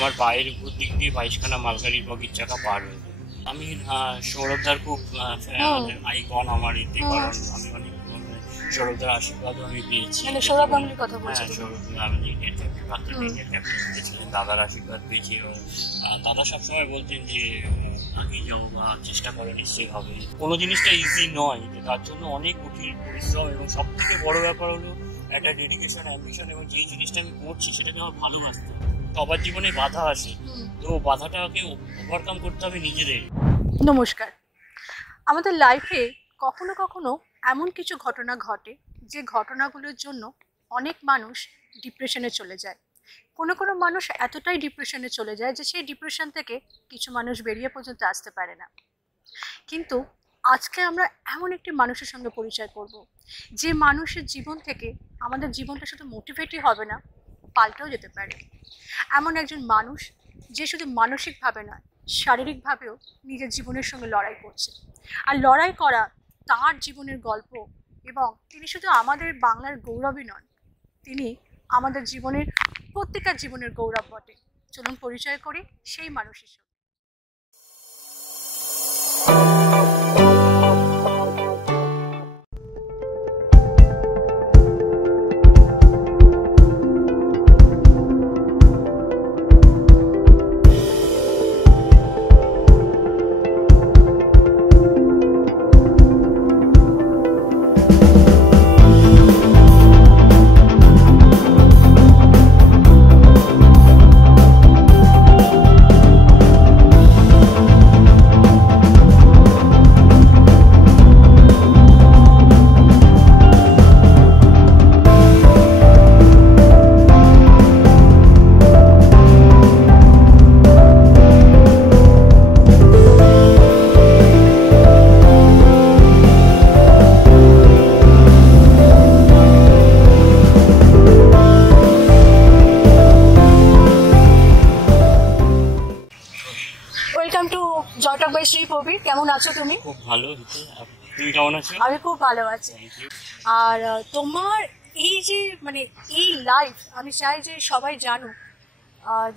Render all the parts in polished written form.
আমার পায়ের উপর দিক দিয়ে 22খানা মালগাড়ির বগির চাকা পার হয়ে যায়। আমি সৌরভদার খুব আইকন আমার এতে, কারণ আমি অনেক সৌরভদার আশীর্বাদও আমি পেয়েছি। সৌরভ গাঙ্গুলির কথা বলছি। সৌরভ গাঙ্গুলি ছিলেন, দাদার আশীর্বাদ পেয়েছি। দাদা সবসময় বলতেন যে আগিয়ে যাও বা চেষ্টা করো, নিশ্চয়ই হবে। কোনো জিনিসটা ইজি নয়, তার জন্য অনেক কঠিন পরিশ্রম, এবং সব থেকে বড় ব্যাপার হলো একটা ডেডিকেশন, অ্যাম্বিশন, এবং যেই জিনিসটা আমি করছি সেটাকে আমার ভালোবাসতে। সবার জীবনে বাধা আসে, তো বাধাটাকে ওভারকাম করতে হবে নিজেদের। নমস্কার। আমাদের লাইফে কখনো কখনো এমন কিছু ঘটনা ঘটে যে ঘটনাগুলোর জন্য অনেক মানুষ ডিপ্রেশনে চলে যায়। কোনো কোনো মানুষ এতটাই ডিপ্রেশনে চলে যায় যে সেই ডিপ্রেশন থেকে কিছু মানুষ বেরিয়ে পর্যন্ত আসতে পারে না। কিন্তু আজকে আমরা এমন একটি মানুষের সঙ্গে পরিচয় করব যে মানুষের জীবন থেকে আমাদের জীবনটা শুধু মোটিভেটই হবে না, পাল্টেও যেতে পারে। এমন একজন মানুষ যে শুধু মানসিকভাবে নয়, শারীরিকভাবেও নিজের জীবনের সঙ্গে লড়াই করছে। আর লড়াই করা তার জীবনের গল্প, এবং তিনি শুধু আমাদের বাংলার গৌরবই নন, তিনি আমাদের জীবনের প্রত্যেকটা জীবনের গৌরব বটে। চলুন পরিচয় করি সেই মানুষের সঙ্গে। কেমন আছো তুমি? খুব ভালো। তুমি কেমন আছো? আমি খুব ভালো আছি। আর তোমার এই যে এই লাইফ, আমি চাই যে সবাই জানুক।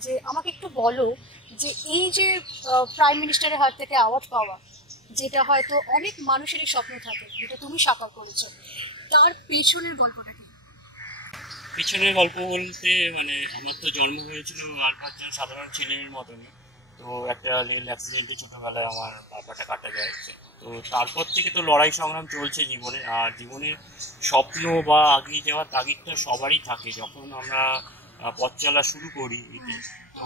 যে আমাকে একটু বলো যে এই যে প্রাইম মিনিস্টারের হাত থেকে অ্যাওয়ার্ড পাওয়া, যেটা হয়তো অনেক মানুষেরই স্বপ্ন থাকে, যেটা তুমি সাকার করেছো, তার পেছনের গল্পটা কি? পিছনের গল্প বলতে আমার তো জন্ম হয়েছিল আর 5জন সাধারণ ছেলের মতনই। তো একটা রেল অ্যাক্সিডেন্টে ছোটবেলায় আমার বাবাটা কাটা যায়। তো তারপর থেকে তো লড়াই সংগ্রাম চলছে জীবনে। আর জীবনের স্বপ্ন বা এগিয়ে যাওয়ার তাগিদটা সবারই থাকে। যখন আমরা পথ চলা শুরু করি, তো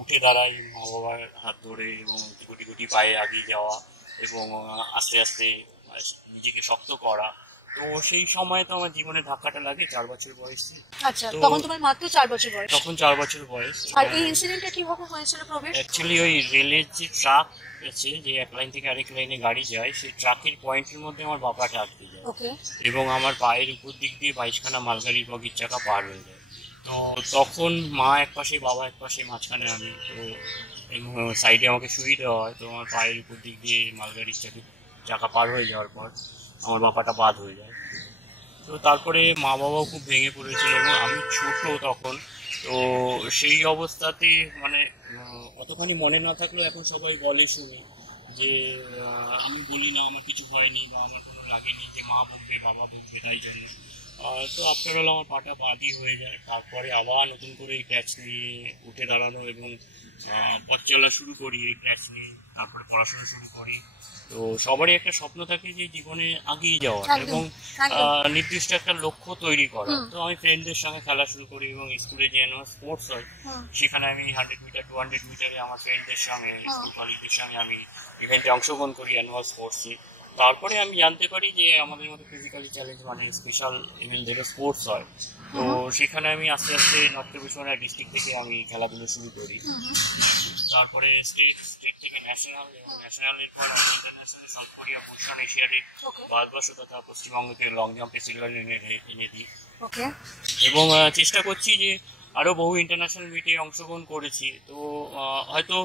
উঠে দাঁড়াই মা বাবার হাত ধরে, এবং গুটি গুটি পায়ে এগিয়ে যাওয়া, এবং আস্তে আস্তে নিজেকে শক্ত করা। তো সেই সময় তো আমার জীবনে ধাক্কাটা লাগে 4 বছর বয়সে। আচ্ছা, তখন তোমার মাত্র 4 বছর বয়স? তখন 4 বছর বয়স। আর এই ইনসিডেন্টটা কিভাবে হয়েছিল প্রবীর? অ্যাকচুয়ালি ওই রেলের যে ট্রাক আছে, যে এক লাইন থেকে আরেক লাইনে গাড়ি যায়, সেই ট্রাকের পয়েন্টের মধ্যে আমার বাবাটা আটকে যায়, এবং আমার পায়ের উপর দিক দিয়ে 22খানা মালগাড়ির বগির চাকা পার হয়ে যায়। তো তখন মা এক পাশে, বাবা এক পাশে, মাঝখানে আমি। তো সাইডে আমাকে শুয়ে দেওয়া হয়। তো আমার পায়ের উপর দিক দিয়ে মালগাড়ির চাকা পার হয়ে যাওয়ার পর আমার বাবাটা বাদ হয়ে যায়। তো তারপরে মা বাবাও খুব ভেঙে পড়েছিল, এবং আমি ছোট তখন। তো সেই অবস্থাতে অতখানি মনে না থাকলেও এখন সবাই বলে শুনি যে, আমি বলি না আমার কিছু হয়নি বা আমার কোনো লাগেনি, যে মা বকবে বাবা বকবে, তাই জন্য। তো আফটার অল আমার পাটা বাদই হয়ে যায়। তারপরে আবার নতুন করে এই ক্যাচ নিয়ে উঠে দাঁড়ানো, এবং পথ চলা শুরু করি এই ক্যাচ নিয়ে। তারপরে পড়াশোনা শুরু করি। তো সবারই একটা স্বপ্ন থাকে যে জীবনে এগিয়ে যাওয়া এবং নির্দিষ্ট একটা লক্ষ্য তৈরি করা। তো আমি ফ্রেন্ডদের সঙ্গে খেলা শুরু করি, এবং স্কুলে যে অ্যানুয়াল স্পোর্টস হয় সেখানে আমি 100 মিটার 200 মিটারে আমার ফ্রেন্ডদের সঙ্গে, স্কুল কলিগদের সঙ্গে আমি ইভেন্টে অংশগ্রহণ করি, অ্যানুয়াল স্পোর্টসে। তারপরে আমি জানতে পারি যে আমাদের মধ্যে ফিজিক্যালি চ্যালেঞ্জ স্পেশাল ইভেন্টদের স্পোর্টস হয়। তো সেখানে আমি আস্তে আস্তে নর্থ চব্বিশ পরগনা ডিস্ট্রিক্ট থেকে আমি খেলাধুলো শুরু করি। তারপরে স্টেট থেকে ন্যাশনাল, এবং ন্যাশনালের পর ইন্টারন্যাশনাল সব পজিশন এশিয়ানে ভারতবর্ষ তথা পশ্চিমবঙ্গকে লং জাম্পে সিলভার এনে দিই। এবং চেষ্টা করছি যে আরও বহু ইন্টারন্যাশনাল মিটে অংশগ্রহণ করেছি। তো হয়তো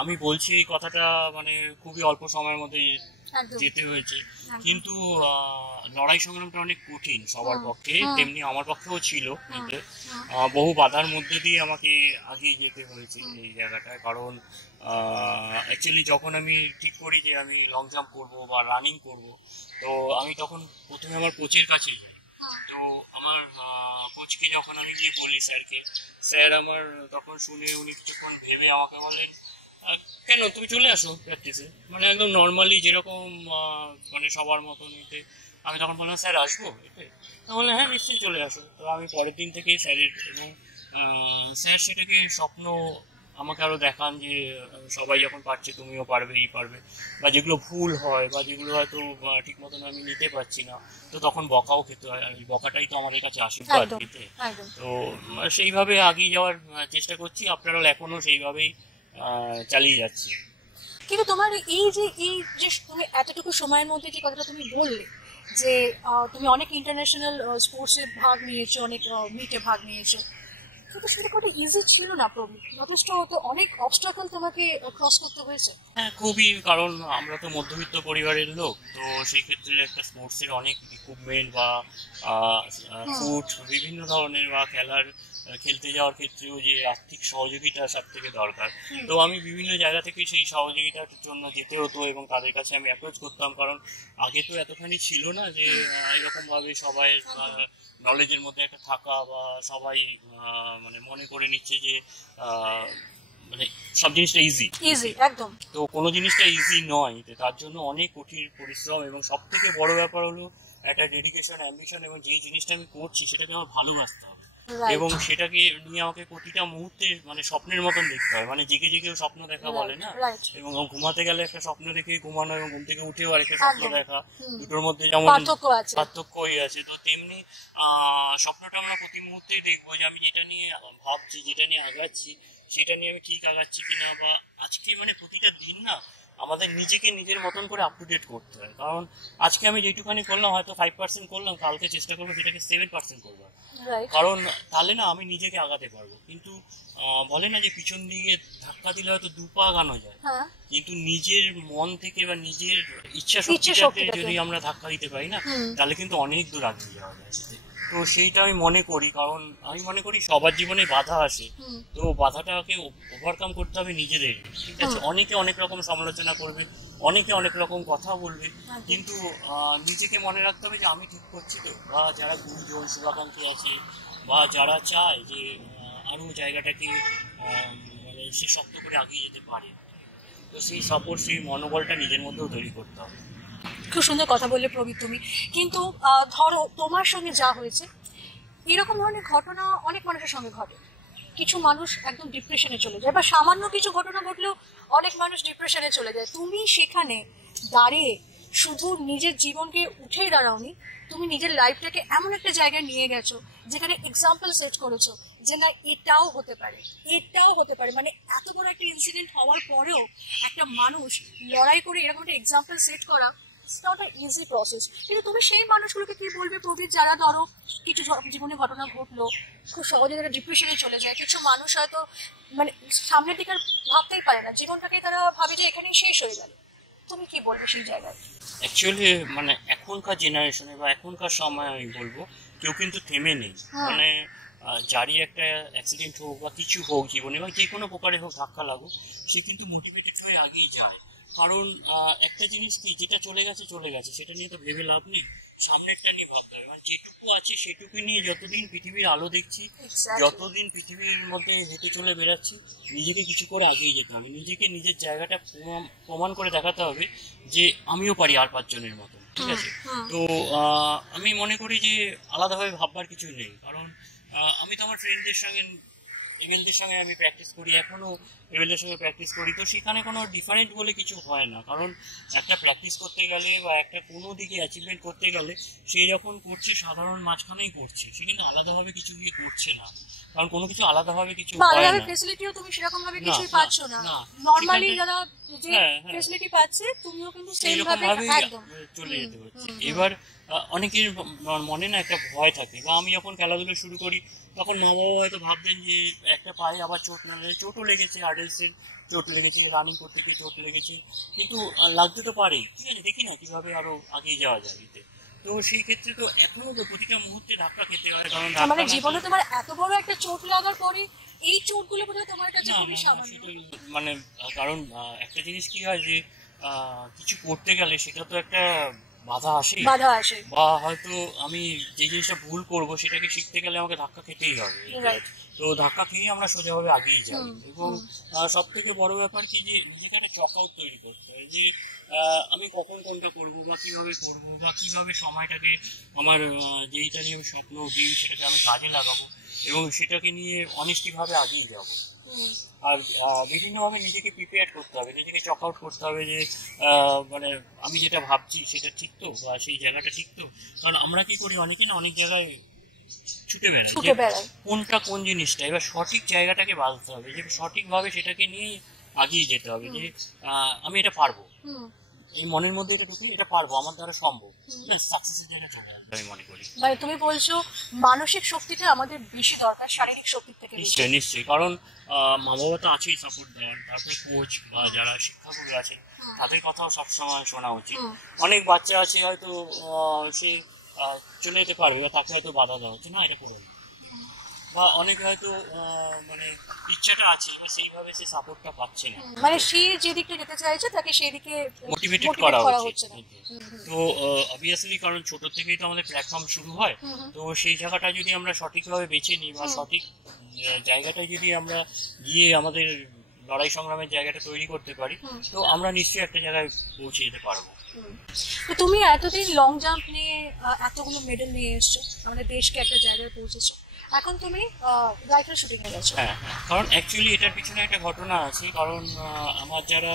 আমি বলছি এই কথাটা মানে খুবই অল্প সময়ের মধ্যে যেতে হয়েছে, কিন্তু লড়াই সংগ্রামটা অনেক কঠিন সবার পক্ষে, তেমনি আমার পক্ষেও ছিল। বহু বাধার মধ্যে দিয়ে আমাকে আগিয়ে যেতে হয়েছে এই জায়গাটায়। কারণ অ্যাকচুয়ালি যখন আমি ঠিক করি যে আমি লং জাম্প করবো বা রানিং করব, তো আমি তখন প্রথমে আমার কোচের কাছে যাই। তো আমার কোচকে যখন আমি গিয়ে বলি স্যারকে, স্যার আমার তখন শুনে উনি কিছুক্ষণ ভেবে আমাকে বলেন, কেন তুমি চলে আসো প্র্যাকটিসে, মানে একদম নর্মালি যেরকম মানে সবার মতন এতে। আমি তখন বললাম স্যার আসবো এতে? বললেন হ্যাঁ নিশ্চয়ই চলে আসো। তো আমি পরের দিন থেকেই স্যারের, এবং স্যার সেটাকে স্বপ্ন আমাকে আরও দেখান যে সবাই যখন পারছে তুমিও পারবে, এই পারবে, বা যেগুলো ভুল হয় বা যেগুলো হয়তো ঠিক মতন আমি নিতে পারছি না, তো তখন বকাও খেতে হয়। আর বকাটাই তো আমাদের কাছে আশীর্বাদ দিতে। তো সেইভাবে এগিয়ে যাওয়ার চেষ্টা করছি, আপনারাও এখনো সেইভাবেই চালিয়ে যাচ্ছি। কিন্তু তোমার এই যে তুমি এতটুকু সময়ের মধ্যে যে কথাটা তুমি বললে যে তুমি অনেক ইন্টারন্যাশনাল স্পোর্টসে ভাগ নিয়েছো, অনেক মিটে ভাগ নিয়েছো, কিন্তু সেটা কত ইজি ছিল না প্রবীর, যথেষ্ট তো অনেক অবস্টাকল তোমাকে ক্রস করতে হয়েছে। হ্যাঁ খুবই, কারণ আমরা তো মধ্যবিত্ত পরিবারের লোক, তো সেই ক্ষেত্রে একটা স্পোর্টসের অনেক ইকুইপমেন্ট বা ফুড বিভিন্ন ধরনের বা খেলতে যাওয়ার ক্ষেত্রেও যে আর্থিক সহযোগিতা সব থেকে দরকার। তো আমি বিভিন্ন জায়গা থেকে সেই সহযোগিতার জন্য যেতে হতো এবং তাদের কাছে আমি অ্যাপ্রোচ করতাম, কারণ আগে তো এতখানি ছিল না যে এরকম ভাবে সবাই নলেজের মধ্যে একটা থাকা, বা সবাই মানে মনে করে নিচ্ছে যে মানে সব জিনিসটা ইজি একদম। তো কোনো জিনিসটা ইজি নয়, তার জন্য অনেক কঠিন পরিশ্রম, এবং সব থেকে বড় ব্যাপার হলো একটা ডেডিকেশন, অ্যাম্বিশন, এবং যেই জিনিসটা আমি করছি সেটাকে আমার ভালোবাসতে হবে, এবং সেটাকে নিয়ে আমাকে প্রতিটা মুহূর্তে মানে স্বপ্নের মতন দেখতে হয়। মানে জেগে জেগেও স্বপ্ন দেখা বলে না, এবং ঘুমাতে গেলে একটা স্বপ্ন দেখে ঘুমানো এবং ঘুম থেকে উঠেও আরেকটা স্বপ্ন দেখা, দুটোর মধ্যে যেমন পার্থক্যই আছে। তো তেমনি স্বপ্নটা আমরা প্রতি মুহূর্তেই দেখবো যে আমি যেটা নিয়ে ভাবছি, যেটা নিয়ে আগাচ্ছি, সেটা নিয়ে আমি ঠিক আগাচ্ছি কিনা, বা আজকে মানে প্রতিটা দিন না আমাদের নিজেকে নিজের মতন করে আপ টু ডেট করতে হয়। কারণ আজকে আমি যেটুখানি করলাম হয়তো 5% করলাম, কালকে চেষ্টা করবো সেটাকে 7% করবো, কারণ তাহলে না আমি নিজেকে আগাতে পারবো। কিন্তু বলে না যে পিছন দিকে ধাক্কা দিলে হয়তো 2 পা আগানো যায়, কিন্তু নিজের মন থেকে বা নিজের ইচ্ছা শক্তিটাকে যদি আমরা ধাক্কা দিতে পারি না, তাহলে কিন্তু অনেক দূর আগিয়ে যাওয়া যায়। তো সেইটা আমি মনে করি, কারণ আমি মনে করি সবার জীবনে বাধা আসে, তো বাধাটাকে ওভারকাম করতে হবে নিজেদের। ঠিক আছে, অনেকে অনেক রকম সমালোচনা করবে, অনেকে অনেক রকম কথা বলবে, কিন্তু নিজেকে মনে রাখতে হবে যে আমি ঠিক করছি তো, বা যারা গুরুজন শুভাকাঙ্ক্ষী আছে বা যারা চায় যে আরো জায়গাটাকে মানে সে শক্ত করে আগিয়ে যেতে পারে, তো সেই সাপোর্ট, সেই মনোবলটা নিজের মধ্যেও তৈরি করতে হবে। খুব সুন্দর কথা বললে প্রবীর তুমি। কিন্তু ধরো তোমার সঙ্গে যা হয়েছে, এরকম ধরনের ঘটনা অনেক মানুষের সঙ্গে ঘটে। কিছু মানুষ একদম ডিপ্রেশনে চলে যায়, বা সামান্য কিছু ঘটনা ঘটলেও অনেক মানুষ ডিপ্রেশনে চলে যায়। তুমি সেখানে দাঁড়িয়ে শুধু নিজের জীবনকে উঠেই দাঁড়াওনি, তুমি নিজের লাইফটাকে এমন একটা জায়গায় নিয়ে গেছো যেখানে এক্সাম্পল সেট করেছো যে না এটাও হতে পারে, এটাও হতে পারে। মানে এত বড় একটা ইনসিডেন্ট হওয়ার পরেও একটা মানুষ লড়াই করে এরকম একটা এক্সাম্পল সেট করা it's not a easy process. কিন্তু তুমি সেই মানুষগুলোকে কি বলবে প্রবীর, যারা ধরো কিছু জীবনে ঘটনা ঘটলো, খুব সহজে তারা ডিপ্রেশনে চলে যায়। কিছু মানুষ হয়তো মানে সামনের দিকে ভাবতেই পারে না, জীবনটাকে তারা ভাবে যে এখানেই শেষ হয়ে গেল। তুমি কি বলবে সেই জায়গায়? অ্যাকচুয়ালি মানে এখনকার জেনারেশনে বা এখনকার সময় আমি বলবো কেউ কিন্তু থেমে নেই। মানে যারই একটা অ্যাক্সিডেন্ট হোক বা কিছু হোক জীবনে, বা যে কোনো প্রকারে হোক ধাক্কা লাগুক, সে কিন্তু মোটিভেটেড হয়ে আগিয়ে যায়। কারণ একটা জিনিস কি, যেটা চলে গেছে চলে গেছে, সেটা নিয়ে তো ভেবে লাভ নেই, সামনেরটা নিয়ে ভাবতে হবে। মানে যেটুকু আছে সেটুকু নিয়ে যতদিন পৃথিবীর আলো দেখছি, যতদিন পৃথিবীর মধ্যে হেঁটে চলে বেড়াচ্ছি, নিজেকে কিছু করে আগিয়ে যেতে হবে, নিজেকে নিজের জায়গাটা প্রমাণ করে দেখাতে হবে যে আমিও পারি আর 5 জনের মতো। ঠিক আছে, তো আমি মনে করি যে আলাদাভাবে ভাববার কিছু নেই। কারণ আমি তো আমার ফ্রেন্ডদের সঙ্গে, এমএলদের সঙ্গে আমি প্র্যাকটিস করি, এখনো এমএলদের সঙ্গে প্র্যাকটিস করি, তো সেখানে কোনো ডিফারেন্ট বলে কিছু হয় না। কারণ একটা প্র্যাকটিস করতে গেলে বা একটা কোনো দিকে অ্যাচিভমেন্ট করতে গেলে সে যখন করছে সাধারণ মাঝখানেই করছে, সে কিন্তু আলাদাভাবে কিছু গিয়ে করছে না, কারণ কোনো কিছু আলাদাভাবে কিছু হয় না। ফ্যাসিলিটিও তুমি সেরকম ভাবে কিছুই পাচ্ছ না, নরমালি যারা যে ফ্যাসিলিটি পাচ্ছে তুমিও কিন্তু সেম ভাবে একদম চলে যেতে হচ্ছে। এবার অনেকের মনে না একটা ভয় থাকে, বা আমি যখন খেলাধুলো শুরু করি তখন মা বাবা হয়তো ভাবতেন যে একটা পায়ে আবার চোট না লেগে, চোটও লেগেছে, আর্ডেলসের চোট লেগেছে, রানিং করতে গিয়ে চোট লেগেছে, কিন্তু লাগতে তো পারে, ঠিক আছে, দেখি না কিভাবে আরো আগিয়ে যাওয়া যায় এতে। তো সেই ক্ষেত্রে তো এখনো তো প্রতিটা মুহূর্তে ধাক্কা খেতে হয়, কারণ মানে জীবনে তোমার এত বড় একটা চোট লাগার পরে এই চোটগুলো বোধহয় তোমার কাছে খুবই সামান্য। মানে কারণ একটা জিনিস কি হয় যে কিছু করতে গেলে সেটা তো একটা বাধা আসে, বা হয়তো আমি যে জিনিসটা ভুল করব সেটাকে শিখতে গেলে আমাকে ধাক্কা খেতেই হবে। তো ধাক্কা খেয়ে আমরা সোজাভাবে আগিয়ে যাই। এবং সব থেকে বড় ব্যাপার কি যে নিজেকে একটা চক আউট তৈরি করতে হয় যে আমি কখন কোনটা করবো, বা কিভাবে করবো, বা কিভাবে সময়টাকে আমার যেইটা নিয়ে আমি স্বপ্ন দিই সেটাকে আমি কাজে লাগাবো, এবং সেটাকে নিয়ে অনেস্টি ভাবে আগিয়ে যাবো। আর বিভিন্নভাবে নিজেকে প্রিপেয়ার করতে হবে, নিজেকে চক আউট করতে হবে যে মানে আমি যেটা ভাবছি সেটা ঠিক তো, বা সেই জায়গাটা ঠিক তো। কারণ আমরা কি করি, অনেকে না অনেক জায়গায় ছুটে বেড়াই, কোনটা কোন জিনিসটা, এবার সঠিক জায়গাটাকে বাঁধতে হবে, যে সঠিকভাবে সেটাকে নিয়ে আগিয়ে যেতে হবে, যে আমি এটা পারবো, এই মনের মধ্যে এটা ঢুকে এটা পারবো, আমার দ্বারা সম্ভব, সাকসেসের জায়গায় চলে আসবে আমি মনে করি। মানে তুমি বলছো মানসিক শক্তিটা আমাদের বেশি দরকার শারীরিক শক্তির থেকে। নিশ্চয়ই, কারণ মা বাবা তো আছেই সাপোর্ট দেওয়ার, তারপরে কোচ বা যারা শিক্ষাগুরু আছেন তাদের কথাও সবসময় শোনা উচিত। অনেক বাচ্চা আছে হয়তো সে চলে যেতে পারবে, বা তাকে হয়তো বাধা দেওয়া হচ্ছে না এটা করে, বা অনেকে হয়তো মানে ইচ্ছেটা আছে সেইভাবে সে সাপোর্টটা পাচ্ছে না, মানে সে যে দিকটা যেতে চাইছে তাকে সেই দিকে মোটিভেটেড করা হচ্ছে না। তো অবভিয়াসলি কারণ ছোট থেকেই তো আমাদের প্ল্যাটফর্ম শুরু হয়, তো সেই জায়গাটা যদি আমরা সঠিকভাবে বেছে নিই, বা সঠিক জায়গাটায় যদি আমরা গিয়ে আমাদের লড়াই সংগ্রামের জায়গাটা তৈরি করতে পারি, তো আমরা নিশ্চয়ই একটা জায়গায় পৌঁছে যেতে পারবো। তুমি এতদিন লং জাম্প নিয়ে এতগুলো মেডেল নিয়ে এসছো, আমাদের দেশকে একটা জায়গায় পৌঁছেছো, এখন তুমি রাইফেল শুটিং এ গেছো। হ্যাঁ, কারণ অ্যাকচুয়ালি এটার পিছনে একটা ঘটনা আছে, কারণ আমার যারা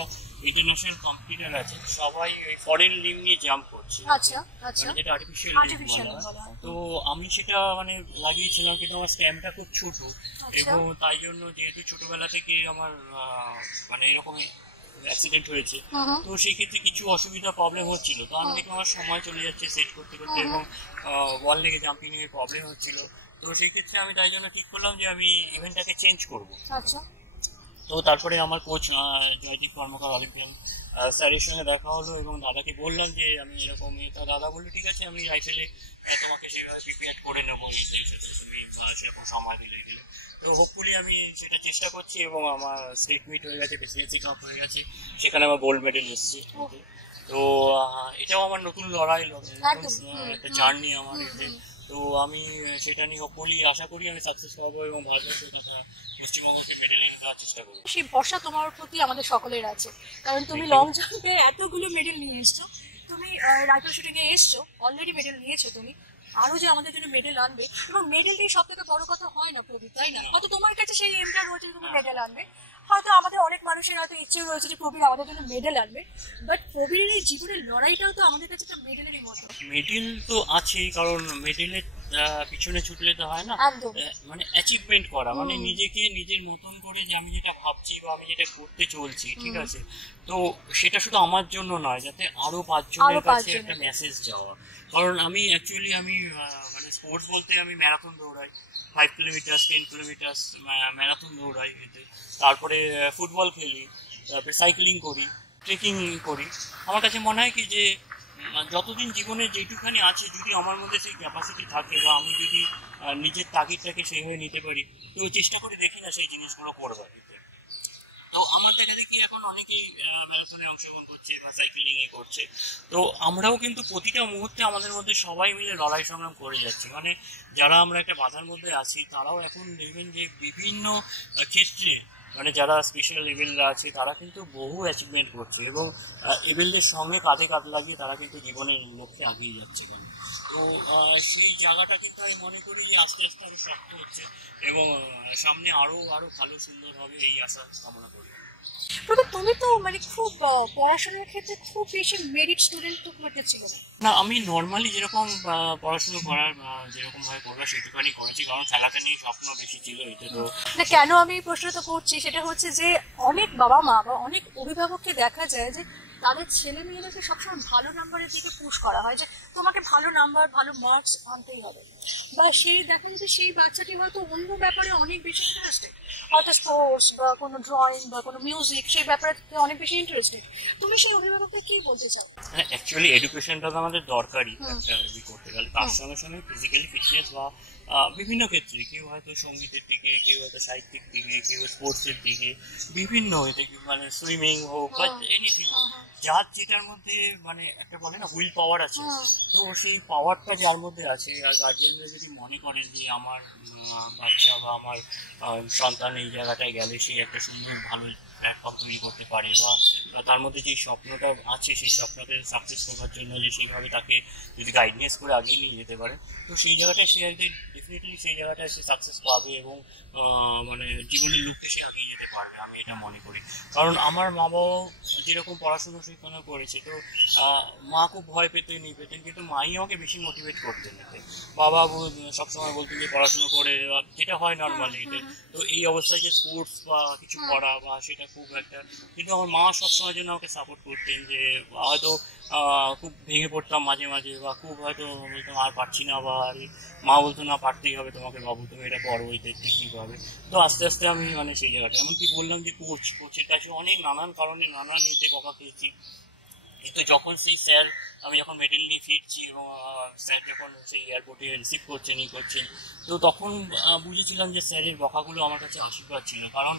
ইন্টারন্যাশনাল কম্পিটিটর আছে সবাই ওই ফরেন লিম নিয়ে জাম্প করছে, যেটা আর্টিফিশিয়াল লিম বলা। তো আমি সেটা মানে লাগিয়েছিলাম, কিন্তু আমার স্ট্যাম্পটা খুব ছোট, এবং তাই জন্য যেহেতু ছোটবেলা থেকে আমার মানে এরকম অ্যাক্সিডেন্ট হয়েছে, তো সেই ক্ষেত্রে কিছু অসুবিধা প্রবলেম হচ্ছিল, তো আমি দেখলাম আমার সময় চলে যাচ্ছে সেট করতে করতে, এবং ওয়াল লেগে জাম্পিং এর প্রবলেম হচ্ছিল। তো সেই ক্ষেত্রে আমি তাই জন্য ঠিক করলাম যে আমি ইভেন্টটাকে চেঞ্জ করবো। তো তারপরে আমার কোচ জয়দীপ কর্মকার অলিম্পিয়ান স্যারের সঙ্গে দেখা হলো, এবং দাদাকে বললাম যে আমি এরকম, তা দাদা বললো ঠিক আছে আমি রাইফেলে তোমাকে সেইভাবে প্রিপেয়ার করে নেবো, এই সাথে তুমি সেরকম সময় দিলে। তো হোপফুলি আমি সেটা চেষ্টা করছি, এবং আমার স্টেট মিট হয়ে গেছে, প্রেসিডেন্সি কাপ হয়ে গেছে, সেখানে আমার গোল্ড মেডেল এসেছে। তো এটাও আমার নতুন লড়াই, একটা জার্নি আমার এতে। তো আমি সেটা নিয়ে হোপফুলি আশা করি আমি সাকসেস পাবো, এবং ভারতবর্ষের কথা পশ্চিমবঙ্গকে মেডেল এনে দেওয়ার চেষ্টা করবো। সেই ভরসা তোমার প্রতি আমাদের সকলের আছে, কারণ তুমি লং জাম্পে এতগুলো মেডেল নিয়ে এসছো, তুমি রাইফেল শুটিং এ এসছো, অলরেডি মেডেল নিয়েছো তুমি, আরো যে আমাদের জন্য মেডেল আনবে, এবং মেডেল দিয়ে সব থেকে বড় কথা হয় না প্রবীর, তাই না? হয়তো তোমার কাছে সেই এমটা রয়েছে তুমি মেডেল আনবে, হয়তো আমাদের অনেক মানুষের হয়তো ইচ্ছে রয়েছে যে প্রবীর আমাদের জন্য মেডেল আনবে, বাট প্রবীরের এই জীবনের লড়াইটাও তো আমাদের কাছে একটা মেডেলেরই মতো। মেডেল তো আছেই, কারণ মেডেলের পিছনে ছুটলে তো হয় না, মানে অ্যাচিভমেন্ট করা, মানে নিজেকে নিজের মতন করে যে আমি যেটা ভাবছি বা আমি যেটা করতে চলছি, ঠিক আছে, তো সেটা শুধু আমার জন্য নয়, যাতে আরো 5 জনের কাছে একটা মেসেজ যাওয়া। কারণ আমি অ্যাকচুয়ালি আমি মানে স্পোর্টস বলতে আমি ম্যারাথন দৌড়াই, 5 কিলোমিটার 10 কিলোমিটার ম্যারাথন দৌড়াই, তারপরে ফুটবল খেলি, তারপরে সাইক্লিং করি, ট্রেকিং করি। আমার কাছে মনে হয় কি যে যতদিন জীবনে যেটুখানি আছে, যদি আমার মধ্যে সেই ক্যাপাসিটি থাকে, বা আমি যদি নিজের তাগিদটাকে সেইভাবে নিতে পারি, তো চেষ্টা করে দেখি না সেই জিনিসগুলো করবার। তো আমার দেখা দেখি এখন অনেকেই ম্যারাথনে অংশগ্রহণ করছে বা সাইক্লিং এ করছে, তো আমরাও কিন্তু প্রতিটা মুহূর্তে আমাদের মধ্যে সবাই মিলে লড়াই সংগ্রাম করে যাচ্ছি। মানে যারা আমরা একটা বাধার মধ্যে আছি, তারাও এখন দেখবেন যে বিভিন্ন ক্ষেত্রে, মানে যারা স্পেশাল লেভেলরা আছে তারা কিন্তু বহু অ্যাচিভমেন্ট করছে, এবং লেভেলদের সঙ্গে কাঁধে কাঁধ লাগিয়ে তারা কিন্তু জীবনের লক্ষ্যে এগিয়ে যাচ্ছে। কেন তো সেই জায়গাটা কিন্তু আমি মনে করি যে আস্তে আস্তে আরো শক্ত হচ্ছে, এবং সামনে আরো আরো ভালো সুন্দর হবে, এই আশা কামনা করি। তুমি তো মানে খুব পড়াশোনার ক্ষেত্রে খুব বেশি মেরিট স্টুডেন্ট তো করতে ছিল না, আমি নর্মালি যেরকম পড়াশোনা করার যেরকম ভাবে করবো সেটুকুনি করেছি, কারণ খেলাটা নিয়ে স্বপ্ন বেশি ছিল। এটা তো কেন আমি এই প্রশ্নটা করছি, সেটা হচ্ছে যে অনেক বাবা মা বা অনেক অভিভাবককে দেখা যায় যে তাদের ছেলে মেয়েদেরকে সবসময় ভালো নাম্বারের দিকে পুশ করা হয় যে তোমাকে ভালো নাম্বার ভালো মার্কস আনতেই হবে, বা সেই দেখুন যে সেই বাচ্চাটি হয়তো অন্য ব্যাপারে অনেক বেশি ইন্টারেস্টেড, হয়তো স্পোর্টস বা কোনো ড্রয়িং বা কোনো মিউজিক, সেই ব্যাপারে অনেক বেশি ইন্টারেস্টেড। তুমি সেই অভিভাবককে কি বলতে চাও? হ্যাঁ, অ্যাকচুয়ালি এডুকেশনটা তো আমাদের দরকারই একটা করতে গেলে, তার সঙ্গে সঙ্গে ফিজিক্যালি ফিটনেস বা বিভিন্ন ক্ষেত্রে, কেউ হয়তো সঙ্গীতের দিকে, কেউ হয়তো সাহিত্যিক দিকে, কেউ স্পোর্টসের দিকে, বিভিন্ন হয়তো মানে সুইমিং হোক বা এনিথিং হোক, যার যেটার মধ্যে মানে একটা বলে না হুইল পাওয়ার আছে, তো সেই পাওয়ারটা যার মধ্যে আছে, আর গার্জিয়ানরা যদি মনে করেন যে আমার বাচ্চা বা আমার সন্তান এই জায়গাটায় গেলে সে একটা সুন্দর ভালো প্ল্যাটফর্ম তৈরি করতে পারে, বা তার মধ্যে যে স্বপ্নটা আছে সেই স্বপ্নকে সাকসেস করার জন্য যে সেইভাবে তাকে যদি গাইডনেস করে আগিয়ে নিয়ে যেতে পারে, তো সেই জায়গাটায় সে একদিন ডেফিনেটলি সেই জায়গাটায় সে সাকসেস পাবে এবং মানে জীবনের লক্ষ্যে সে আগিয়ে যেতে পারবে, আমি এটা মনে করি। কারণ আমার মা বাবাও যেরকম পড়াশুনো সেখানে করেছে, তো মা খুব ভয় পেতেন কিন্তু মাই আমাকে বেশি মোটিভেট করতেন। বাবা সবসময় বলতেন যে পড়াশুনো করে, যেটা হয় নর্মালি, তো এই অবস্থায় যে স্পোর্টস বা কিছু করা বা সেটা খুব একটা, কিন্তু আমার মা সবসময়ের জন্য আমাকে সাপোর্ট করতেন, যে হয়তো খুব ভেঙে পড়তাম মাঝে মাঝে, বা খুব হয়তো বলতাম আর পারছি না, বা মা বলতো না পারতেই হবে তোমাকে বাবু, তুমি এটা করো, এটা ঠিক হবে। তো আস্তে আস্তে আমি মানে সেই জায়গাটা, এমনকি বললাম যে কোচের কাছে অনেক নানান কারণে নানান এতে বকা পেয়েছি, কিন্তু যখন সেই স্যার, আমি যখন মেডেল নিয়ে ফিরছি এবং স্যার যখন সেই এয়ারপোর্টে রিসিভ করছেন তো তখন বুঝেছিলাম যে স্যারের বকাগুলো আমার কাছে আশীর্বাদ ছিল। কারণ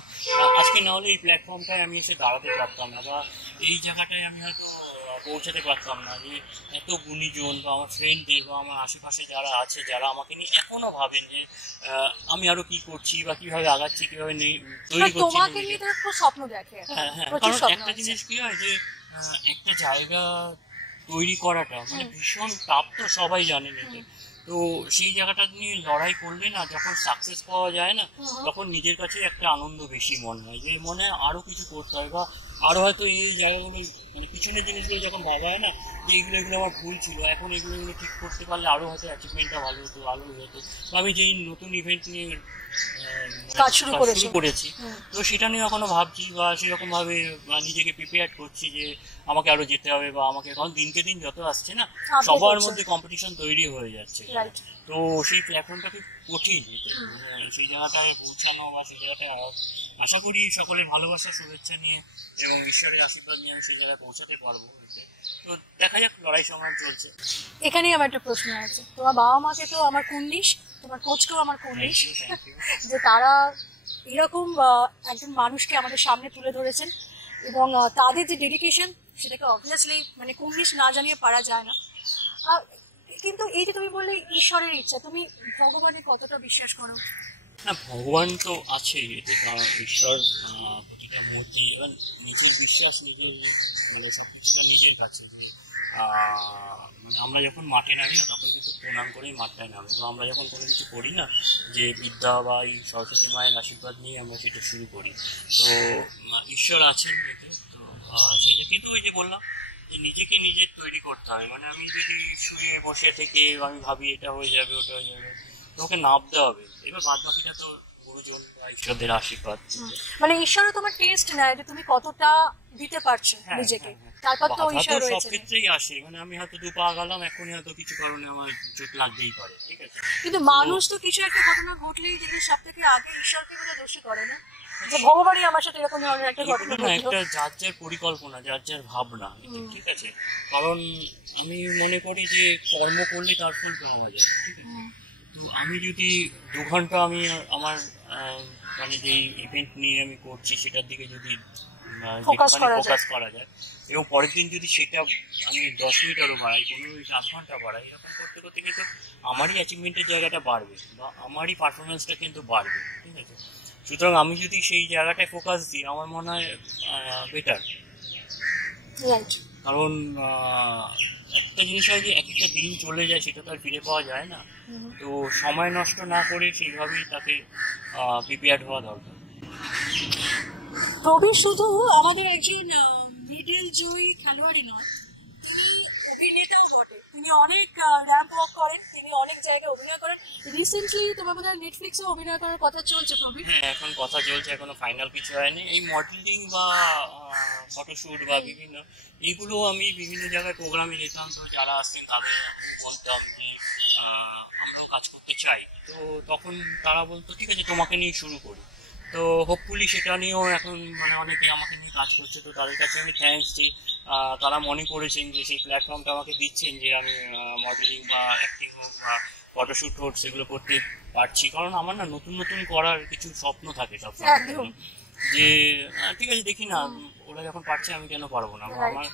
আজকে না হলে এই প্ল্যাটফর্মটায় আমি এসে দাঁড়াতে পারতাম না, বা এই জায়গাটায় আমি হয়তো পৌঁছাতে পারতাম না, যে এত গুণীজন বা আমার ফ্রেন্ডদের বা আমার আশেপাশে যারা আছে, যারা আমাকে নিয়ে এখনো ভাবেন যে আমি আরো কি করছি বা কিভাবে আগাচ্ছি, কিভাবে তৈরি করছি। হ্যাঁ হ্যাঁ, কারণ একটা জিনিস কি হয় যে একটা জায়গা তৈরি করাটা মানে ভীষণ টাফ, তো সবাই জানেন এটা। তো সেই জায়গাটা নিয়ে লড়াই করলে না, যখন সাকসেস পাওয়া যায় না, তখন নিজের কাছে একটা আনন্দ বেশি মনে হয়, যে মনে হয় আরো কিছু করতে হয়, বা আরো হয়তো এই জায়গাগুলো মানে পিছনের জিনিসগুলো যখন ভাবা হয় না, যে এগুলো আমার ভুল ছিল, এখন এগুলো ঠিক করতে পারলে আরো হয়তো অ্যাচিভমেন্টটা ভালো হতো, আরো হতো। আমি যেই নতুন ইভেন্ট নিয়ে কাজ শুরু করেছি, তো সেটা নিয়ে এখনো ভাবছি, বা সেরকম ভাবে নিজেকে প্রিপেয়ার করছি যে আমাকে আরো যেতে হবে, বা আমাকে এখন দিনকে দিন যত আসছে না, সবার মধ্যে কম্পিটিশন তৈরি হয়ে যাচ্ছে, তো সেই প্ল্যাটফর্মটা খুব কঠিন, সেই জায়গাটায় পৌঁছানো, বা সেই জায়গাটা আশা করি সকলের ভালোবাসা শুভেচ্ছা নিয়ে এবং ঈশ্বরের আশীর্বাদ নিয়ে আমি সেই জায়গায় পৌঁছাতে পারবো। তো দেখা যাক, লড়াই সংগ্রাম চলছে। এখানেই আমার একটা প্রশ্ন আছে, তোমার বাবা মাকে তো আমার কুর্নিশ, তোমার কোচকেও আমার কুর্নিশ, যে তারা এরকম একজন মানুষকে আমাদের সামনে তুলে ধরেছেন, এবং তাদের যে ডেডিকেশন সেটাকে অবভিয়াসলি মানে কুর্নিশ না জানিয়ে পারা যায় না। কিন্তু এই যে তুমি বললে ঈশ্বরের ইচ্ছা, তুমি ভগবানে কতটা বিশ্বাস করো? না, ভগবান তো আছেই, এতে কারণ ঈশ্বর প্রতিটা মুহূর্তে, এবং নিজের বিশ্বাস নিজের মানে সবকিছুটা নিজের কাছে। মানে আমরা যখন মাঠে নামি না, তখন কিন্তু প্রণাম করেই মাঠটায় নামি, তো আমরা যখন কোনো কিছু করি না, যে বিদ্যা বা এই সরস্বতী মায়ের আশীর্বাদ নিয়ে আমরা সেটা শুরু করি, তো ঈশ্বর আছেন এতে। তো সেইটা কিন্তু ওই যে বললাম যে নিজেকে নিজের তৈরি করতে হবে, মানে আমি যদি শুয়ে বসে থেকে আমি ভাবি এটা হয়ে যাবে ওটা হয়ে যাবে, তোমাকে নামতে হবে, এবার বাদ বাকিটা তো গুরুজন বা ঈশ্বরদের আশীর্বাদ। মানে ঈশ্বরও তোমার টেস্ট নেয় যে তুমি কতটা দিতে পারছো নিজেকে, তারপর তো ঈশ্বর রয়েছে। সব ক্ষেত্রেই আসে, মানে আমি হয়তো 2 পা গেলাম, এখনই হয়তো কিছু কারণে আমার চোট লাগতেই পারে, ঠিক আছে, কিন্তু মানুষ তো কিছু একটা ঘটনা ঘটলেই দেখি সব থেকে আগে ঈশ্বরকে বলে দোষী করে না, যে ভগবানই আমার সাথে এরকম ধরনের একটা ঘটনা ঘটলো। একটা যার যার পরিকল্পনা, যার যার ভাবনা, ঠিক আছে, কারণ আমি মনে করি যে কর্ম করলে তার ফল পাওয়া যায়, ঠিক আছে। তো আমি যদি 2 ঘন্টা আমি আমার মানে যেই ইভেন্ট নিয়ে আমি করছি সেটার দিকে যদি ফোকাস করা যায়, এবং পরের দিন যদি সেটা আমি 10 মিনিট আরও বাড়াই, 7 ঘন্টা বাড়াই, করতে করতে কিন্তু আমারই অ্যাচিভমেন্টের জায়গাটা বাড়বে, বা আমারই পারফরমেন্সটা কিন্তু বাড়বে, ঠিক আছে। সুতরাং আমি যদি সেই জায়গাটায় ফোকাস দিই, আমার মনে হয় বেটার। কারণ একটা জিনিস হয় যে একটা দিন চলে যায়, সেটা তো আর ফিরে পাওয়া যায় না, তো সময় নষ্ট না করে সেইভাবেই তাকে প্রিপেয়ার্ড হওয়া দরকার। প্রবীর শুধু আমাদের একজন মেডেল জয়ী খেলোয়াড়ই নয়, অভিনেতাও বটে। তিনি অনেক র্যাম্প ওয়াক করেন, তিনি অনেক জায়গায় অভিনয় করেন, রিসেন্টলি তোমার বোধহয় নেটফ্লিক্সে অভিনয় করার কথা চলছে প্রবীর। এখন কথা চলছে, এখনো ফাইনাল কিছু হয়নি। এই মডেলিং বা ফটোশ্যুট বা বিভিন্ন এইগুলো আমি বিভিন্ন জায়গায় প্রোগ্রামে যেতাম, তো যারা আসতেন তাদের বলতাম যে আমরাও কাজ করতে চাই, তো তখন তারা বলতো ঠিক আছে তোমাকে নিয়ে শুরু করি। তো হোপফুলি সেটা নিয়েও এখন মানে অনেকে আমাকে নিয়ে কাজ করছে, তো তাদের কাছে আমি থ্যাঙ্কস যে তারা মনে করেছেন যে সেই প্ল্যাটফর্মটা আমাকে দিচ্ছেন যে আমি মডেলিং বা অ্যাক্টিং হোক বা ফটোশ্যুট হোক সেগুলো করতে পারছি। কারণ আমার না নতুন নতুন করার কিছু স্বপ্ন থাকে সবসময়, যে ঠিক আছে দেখি না ওরা যখন পারছে আমি কেন পারবো না। আমার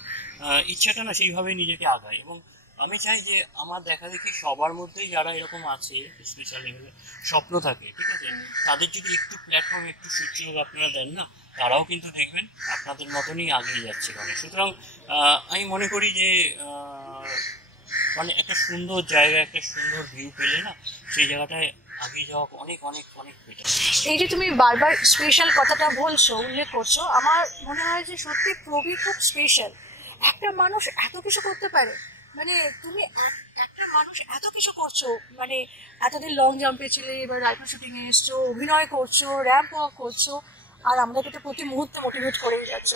ইচ্ছাটা না সেইভাবেই নিজেকে আগায়, এবং আমি চাই যে আমার দেখা দেখি সবার মধ্যেই যারা এরকম আছে স্পেশাল লেভেলে স্বপ্ন থাকে, ঠিক আছে, তাদের যদি একটু প্ল্যাটফর্ম একটু সুযোগ আপনারা দেন না, তারাও কিন্তু দেখবেন আপনাদের মতনই আগিয়ে যাচ্ছে। মানে সুতরাং আমি মনে করি যে মানে একটা সুন্দর জায়গা, একটা সুন্দর ভিউ পেলে না সেই জায়গাটায় আগিয়ে যাওয়া অনেক অনেক অনেক বেটার। এই যে তুমি বারবার স্পেশাল কথাটা বলছো, উল্লেখ করছো, আমার মনে হয় যে সত্যি প্রবীর খুব স্পেশাল। একটা মানুষ এত কিছু করতে পারে, মানে তুমি একটা মানুষ এত কিছু করছো, মানে এতদিন লং জাম্পে ছিলে, এবার রাইফেল শুটিং এ এসছো, অভিনয় করছো, র্যাম্প ওয়াক করছো, আর আমাদেরকে তো প্রতি মুহূর্তে মোটিভেট করেই যাচ্ছ।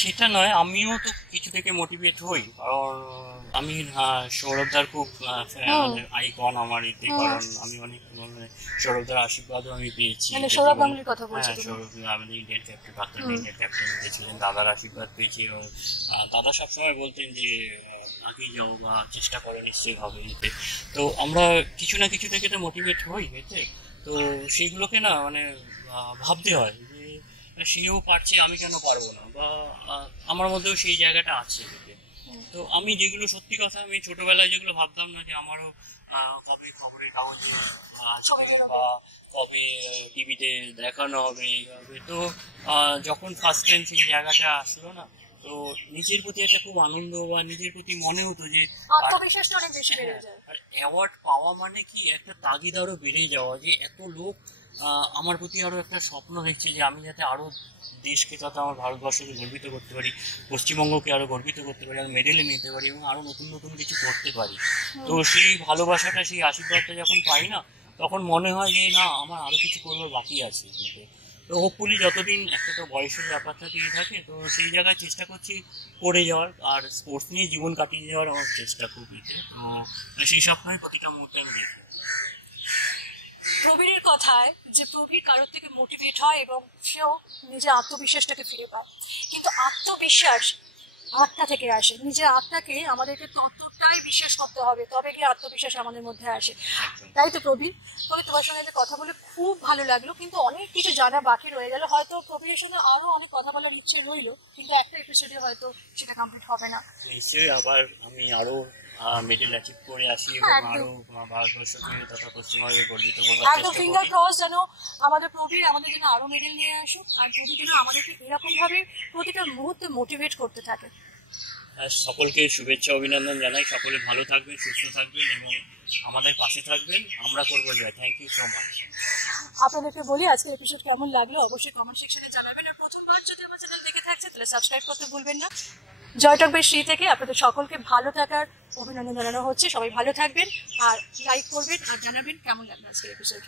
সেটা নয়, আমিও তো কিছু থেকে মোটিভেট হই, কারণ আমি সৌরভদার খুব আইকন আমার এতে, কারণ আমি অনেক সৌরভদার আশীর্বাদও আমি পেয়েছি। সৌরভ গাঙ্গুলির কথা বলছি, সৌরভ আমাদের ইন্ডিয়ান ক্যাপ্টেন, প্রাক্তন ইন্ডিয়ান ক্যাপ্টেন ছিলেন, দাদার আশীর্বাদ পেয়েছি। এবং দাদা সবসময় বলতেন যে আগেই যাও বা চেষ্টা করো, নিশ্চয়ই হবে এতে। তো আমরা কিছু না কিছু থেকে তো মোটিভেট হই এতে, তো সেইগুলোকে না মানে ভাবতে হয় যে সেও পারছে আমি কেন পারবো না, বা আমার মধ্যেও সেই জায়গাটা আছে। তো আমি যেগুলো সত্যি কথা, আমি ছোটবেলায় যেগুলো ভাবতাম না যে আমারও কবে খবরের কাগজে বা কবে টিভিতে দেখানো হবে এইভাবে, তো যখন ফার্স্ট টাইম সেই জায়গাটা আসলো না, তো নিজের প্রতি একটা খুব আনন্দ বা নিজের প্রতি মনে হতো যে আত্মবিশ্বাসটা অনেক বেশি বেড়ে যায়। আর অ্যাওয়ার্ড পাওয়া মানে কি একটা তাগিদ আরো বেড়ে যাওয়া, যে এত লোক আমার প্রতি আরো একটা স্বপ্ন হচ্ছে যে আমি যাতে আরো দেশকে তথা আমার ভারতবর্ষকে গর্বিত করতে পারি, পশ্চিমবঙ্গকে আরো গর্বিত করতে পারি, আমি মেডেলে নিতে পারি এবং আরো নতুন নতুন কিছু করতে পারি। তো সেই ভালোবাসাটা, সেই আশীর্বাদটা যখন পাই না, তখন মনে হয় যে না আমার আরো কিছু করবার বাকি আছে। তো হোপফুলি যতদিন একটা তো বয়সের ব্যাপারটা থাকে, তো সেই জায়গায় চেষ্টা করছি করে যাওয়ার, আর স্পোর্টস নিয়ে জীবন কাটিয়ে যাওয়ার আমার চেষ্টা খুবই। তো সেই সপ্তাহে প্রতিটা মুহূর্তে আমি দেখি। প্রবীরের কথায় যে প্রবীর কারোর থেকে মোটিভেট হয় এবং সেও নিজের আত্মবিশ্বাসটাকে ফিরে পায়, কিন্তু আত্মবিশ্বাস আত্মা থেকে আসে। নিজের আত্মাকে আমাদেরকে ততটাই বিশ্বাস করতে হবে, তবে গিয়ে আত্মবিশ্বাস আমাদের মধ্যে আসে। তাই তো প্রবীর, তবে তোমার সঙ্গে কথা বলে খুব ভালো লাগলো, কিন্তু অনেক কিছু জানা বাকি রয়ে গেল। হয়তো প্রবীরের সঙ্গে আরো অনেক কথা বলার ইচ্ছে রইলো, কিন্তু একটা এপিসোডে হয়তো সেটা কমপ্লিট হবে না। নিশ্চয়ই আবার আমি আরো মেডেল অ্যাচিভ করে আসি এবং আরো ভারতবর্ষকে তথা পশ্চিমবঙ্গে গর্বিত করবার চেষ্টা করি। ফিঙ্গার ক্রস যেন আমাদের প্রবীর আমাদের জন্য আরো মেডেল নিয়ে আসুক, আর প্রবীর যেন আমাদেরকে এরকম ভাবে প্রতিটা মুহূর্তে মোটিভেট করতে থাকে। সকলকে শুভেচ্ছা অভিনন্দন জানাই, সকলে ভালো থাকবেন, সুস্থ থাকবেন এবং আমাদের পাশে থাকবেন, আমরা করবো জয়। Thank you so much. আপনাদেরকে বলি আজকের এপিসোড কেমন লাগলো অবশ্যই কমেন্ট সেকশনে জানাবেন, আর প্রথমবার যদি আমার চ্যানেল দেখে থাকছে তাহলে সাবস্ক্রাইব করতে ভুলবেন না। জয় টকবের শ্রী থেকে আপনাদের সকলকে ভালো থাকার অভিনন্দন জানানো হচ্ছে। সবাই ভালো থাকবেন আর লাইক করবেন আর জানাবেন কেমন লাগলো আজকের এপিসোড।